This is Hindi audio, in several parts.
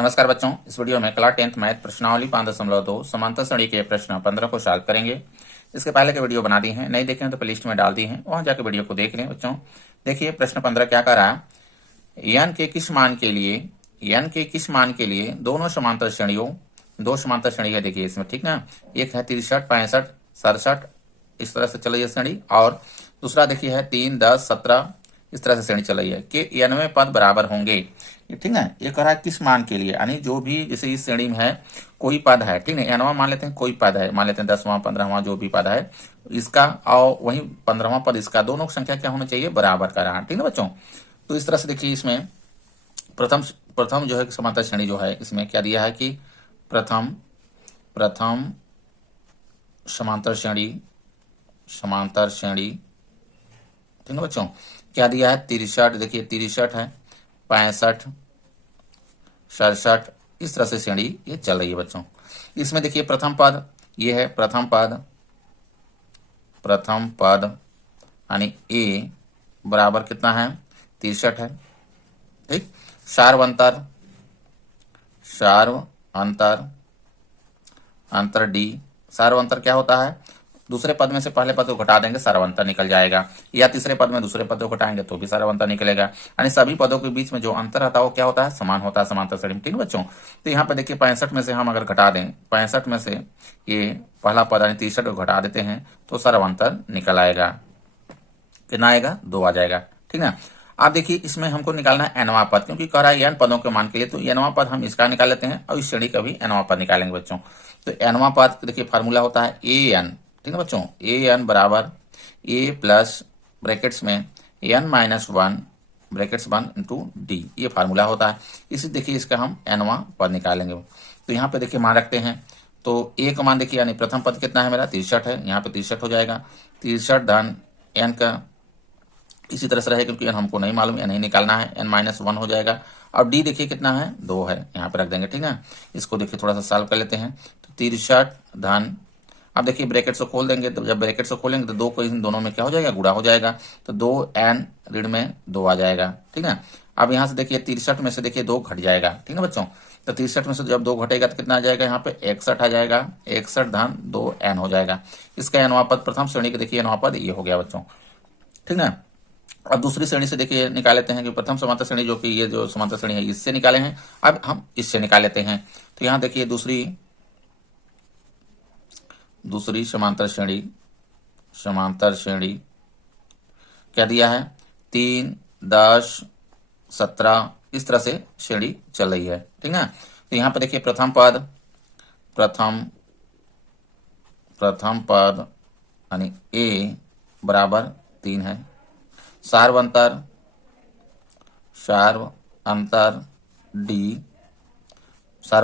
नमस्कार बच्चों, इस वीडियो में क्लास 10th मैथ प्रश्नावली 5.2 समांतर श्रेणी के प्रश्न 15 को सॉल्व करेंगे। इसके पहले के वीडियो बना दी हैं, नहीं देखे हैं तो प्लेलिस्ट में डाल दी हैं, वहां जाकर वीडियो को देख लें। बच्चों देखिए प्रश्न 15 क्या कर रहा है। n के किस मान के लिए दोनों समांतर श्रेणियों, दो समांतर श्रेणी है देखिए इसमें, ठीक ना। एक है 63, 65, 67, इस तरह से चल रही है श्रेणी, और दूसरा देखिए है 3, 10, 17, इस तरह से श्रेणी चल रही है कि 91 पद बराबर होंगे, ठीक है। ये कह रहा है किस मान के लिए, यानी जो भी जैसे इस श्रेणी में है कोई पद है, ठीक है, 91 मान लेते हैं, कोई पद है, मान लेते हैं 10वां 15वां जो भी पद है इसका, और वही 15वां पद इसका, दोनों की संख्या क्या होनी चाहिए, बराबर का रहा, ठीक है बच्चों। तो इस तरह से देखिए इसमें प्रथम जो है समांतर श्रेणी जो है इसमें क्या दिया है कि प्रथम समांतर श्रेणी, ठीक है बच्चों, क्या दिया है 63, देखिए 63 है, 65, 67, इस तरह से श्रेणी ये चल रही है बच्चों। इसमें देखिए प्रथम पद ये है, प्रथम पद यानी ए बराबर कितना है 63 है, ठीक। सार्व अंतर डी, सार्व अंतर क्या होता है, दूसरे पद में से पहले पद को घटा देंगे सार्वंतर निकल जाएगा, या तीसरे पद में दूसरे पद को घटाएंगे तो भी सार्वंतर निकलेगा, यानी सभी पदों के बीच में जो अंतर आता है वो क्या होता है, समान होता है समांतर श्रेणी में, ठीक है बच्चों। तो यहाँ पे देखिए 65 में से हम अगर घटा दें, 65 में से ये पहला पद यानी 63 को घटा देते हैं तो सार्वंतर निकल आएगा, कितना आएगा 2 आ जाएगा, ठीक है। आप देखिए इसमें हमको निकालना है nवां पद, क्योंकि कह रहा है n पदों के मान के लिए, तो nवां पद हम इसका निकाल लेते हैं और इस श्रेणी का भी nवां पद निकालेंगे बच्चों। तो nवां पद देखिए फार्मूला होता है an, ठीक है बच्चों, an बराबर a प्लस ब्रैकेट्स में n minus 1 brackets 1 into D, ये फार्मूला होता है। इसी देखिए इसका हम nवां पद निकालेंगे। तो यहाँ पे देखिए मान रखते हैं, तो a का मान देखिए यानी प्रथम पद कितना है मेरा 63 है, यहाँ पे 63 हो जाएगा, 63 धन n का इसी तरह से रहे, क्योंकि n हमको नहीं मालूम, n ही निकालना है, n माइनस 1 हो जाएगा, और d देखिए कितना है 2 है, यहाँ पे रख देंगे, ठीक है। इसको देखिए थोड़ा सा सॉल्व कर लेते हैं। तो 63 धन, अब देखिए ब्रैकेट से खोल देंगे, तो जब ब्रैकेट से खोलेंगे तो 2 को इन दोनों में क्या हो जाएगा, गुणा हो जाएगा, तो 2n ऋण में 2 आ जाएगा, ठीक है। अब यहाँ से देखिए 63 में से देखिए 2 घट जाएगा, ठीक है बच्चों। तो 63 में से जब 2 घटेगा तो कितना आ जाएगा, यहाँ पे 61 आ जाएगा, 61 धन 2n हो जाएगा। इसका nवां पद प्रथम श्रेणी का देखिए nवां पद ये हो गया बच्चों, ठीक है। अब दूसरी श्रेणी से देखिए निकाल लेते हैं कि प्रथम समांतर श्रेणी जो कि ये जो समांतर श्रेणी है इससे निकाले हैं, अब हम इससे निकाल लेते हैं। तो यहाँ देखिए दूसरी समांतर श्रेणी क्या दिया है 3, 10, 17, इस तरह से श्रेणी चल रही है, ठीक है। तो यहाँ पे देखिए प्रथम पद यानी ए बराबर 3 है, सार्व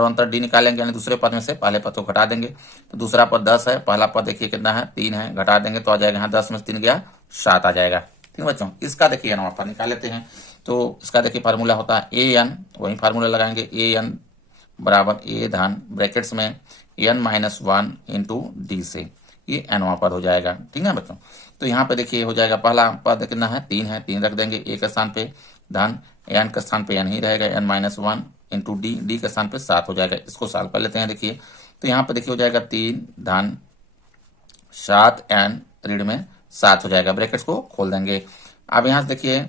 अंतर डी निकालेंगे, यानी दूसरे पद में से पहले पद को घटा देंगे। तो दूसरा पद 10 है, पहला पद देखिए कितना है 3 है, घटा देंगे तो आ जाएगा, यहाँ 10 में से 3 गया 7 आ जाएगा, ठीक है बच्चों। इसका देखिए nवां पद निकाल लेते हैं। तो इसका देखिए फार्मूला होता है an, वही फार्मूला लगाएंगे, an बराबर a धन ब्रैकेट्स में n माइनस 1 इंटू डी से, ये nवां पद हो जाएगा, ठीक है बच्चों। तो यहाँ पे देखिए हो जाएगा, पहला पद कितना है 3 है, 3 रख देंगे, a के स्थान पे धन n के स्थान पे n ही रहेगा, n माइनस 1 इंटू डी के स्थान पे 7 हो जाएगा। इसको सॉल्व कर लेते हैं देखिए। तो यहाँ पे देखिए हो जाएगा 3 धन 7n ऋण में 7 हो जाएगा, ब्रैकेट्स को खोल देंगे। अब यहाँ से देखिए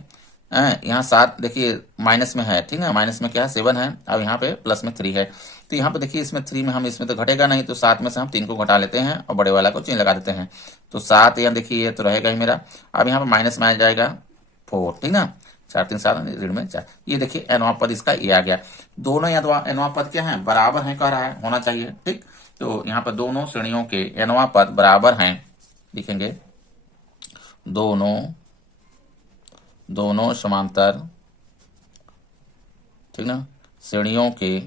यहाँ 7 देखिए माइनस में है, ठीक है, माइनस में क्या है 7 है, अब यहाँ पे प्लस में 3 है। तो यहाँ पे देखिए इसमें 3 में हम, इसमें तो घटेगा नहीं, तो 7 में से हम 3 को घटा लेते हैं और बड़े वाला को चिन्ह लगा देते हैं। तो 7 यहाँ देखिए ये तो रहेगा ही मेरा, अब यहाँ पे माइनस में आ जाएगा 4, ठीक ना, 4 3 7 ऋण में 4, ये देखिए nवां पद इसका ये आ गया। दोनों nवां पद क्या है, बराबर है, कह रहा है होना चाहिए, ठीक। तो यहाँ पर दोनों श्रेणियों के nवां पद बराबर हैं, लिखेंगे दोनों समांतर, ठीक ना, श्रेणियों के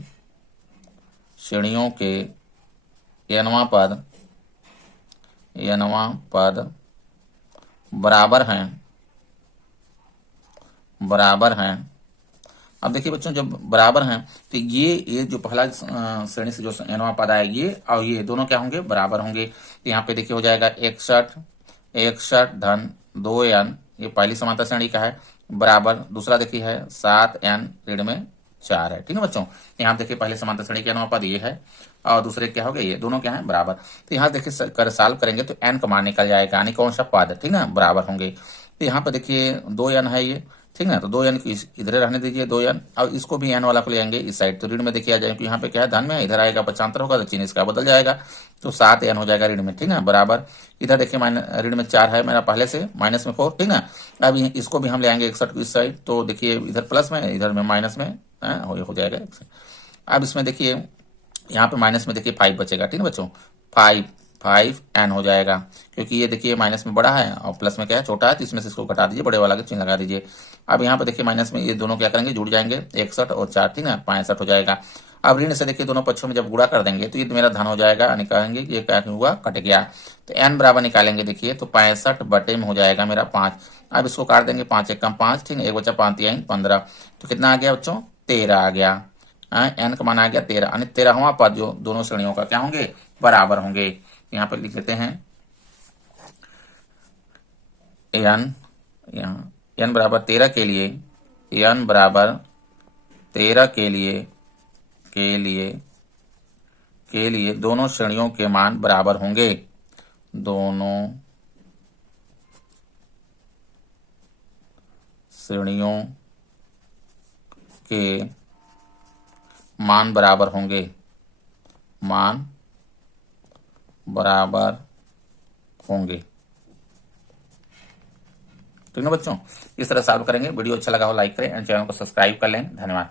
nवां पद बराबर हैं। अब देखिए बच्चों जब बराबर हैं तो ये जो पहला श्रेणी से जो nवां पद आया ये और ये दोनों क्या होंगे, बराबर होंगे। तो यहाँ पे देखिए हो जाएगा 61 धन 2n, ये पहली समांतर श्रेणी का है, बराबर दूसरा देखिए है 7n ऋण में 4 है। ठीक है बच्चों, यहाँ देखिए पहले समांतर श्रेणी के अनुपात ये है और दूसरे क्या हो गए, ये दोनों क्या है बराबर। तो यहाँ देखिए कर सॉल्व करेंगे तो n का मान निकल जाएगा, यानी कौन सा पद, ठीक ना, बराबर होंगे। तो यहाँ पर देखिए 2n है ये, ठीक ना, तो 2n इधर रहने दीजिए 2n, और इसको भी n वाला को ले आएंगे इस साइड, तो ऋण में देखिए आ जाएंगे, यहाँ पे क्या है धन में, इधर आएगा पक्षांतर होगा तो चिन्ह इसका बदल जाएगा, तो 7n हो जाएगा ऋण में, ठीक ना, बराबर। इधर देखिए ऋण में 4 है मेरा पहले से, माइनस में 4, ठीक ना। अब इसको भी हम ले आएंगे 61 को इस साइड, तो देखिए इधर प्लस में इधर में माइनस में हो जाएगा। अब इसमें देखिए यहाँ पे माइनस में देखिए 5 बचेगा, ठीक है बच्चों, 5n हो जाएगा, क्योंकि ये देखिए माइनस में बड़ा है और प्लस में क्या है छोटा है, तो इसमें से इसको घटा दीजिए, बड़े वाला का चिन्ह लगा दीजिए। अब यहाँ पे देखिए माइनस में ये दोनों क्या करेंगे, जुड़ जाएंगे, 61 और 4, ठीक है 65 हो जाएगा। अब ऋण से देखिए दोनों पक्षों में जब गुणा कर देंगे तो ये मेरा धन हो जाएगा, निकालेंगे ये क्या हुआ, कट गया, तो n बराबर निकालेंगे देखिए, तो 65 बटे में हो जाएगा मेरा 5। अब इसको काट देंगे, 5 1 कम 5, ठीक है, 1 बचा 5 3 15, तो कितना आ गया बच्चों, 13 आ गया। n का मान आ गया 13, यानी 13वां पद जो दोनों श्रेणियों का क्या होंगे, बराबर होंगे। यहाँ पर लिख लेते हैं n बराबर 13 के लिए, n बराबर 13 के लिए दोनों श्रेणियों के मान बराबर होंगे, दोनों श्रेणियों के मान बराबर होंगे, मान बराबर होंगे। ठीक है बच्चों, इस तरह सॉल्व करेंगे। वीडियो अच्छा लगा हो लाइक करें एंड चैनल को सब्सक्राइब कर लें। धन्यवाद।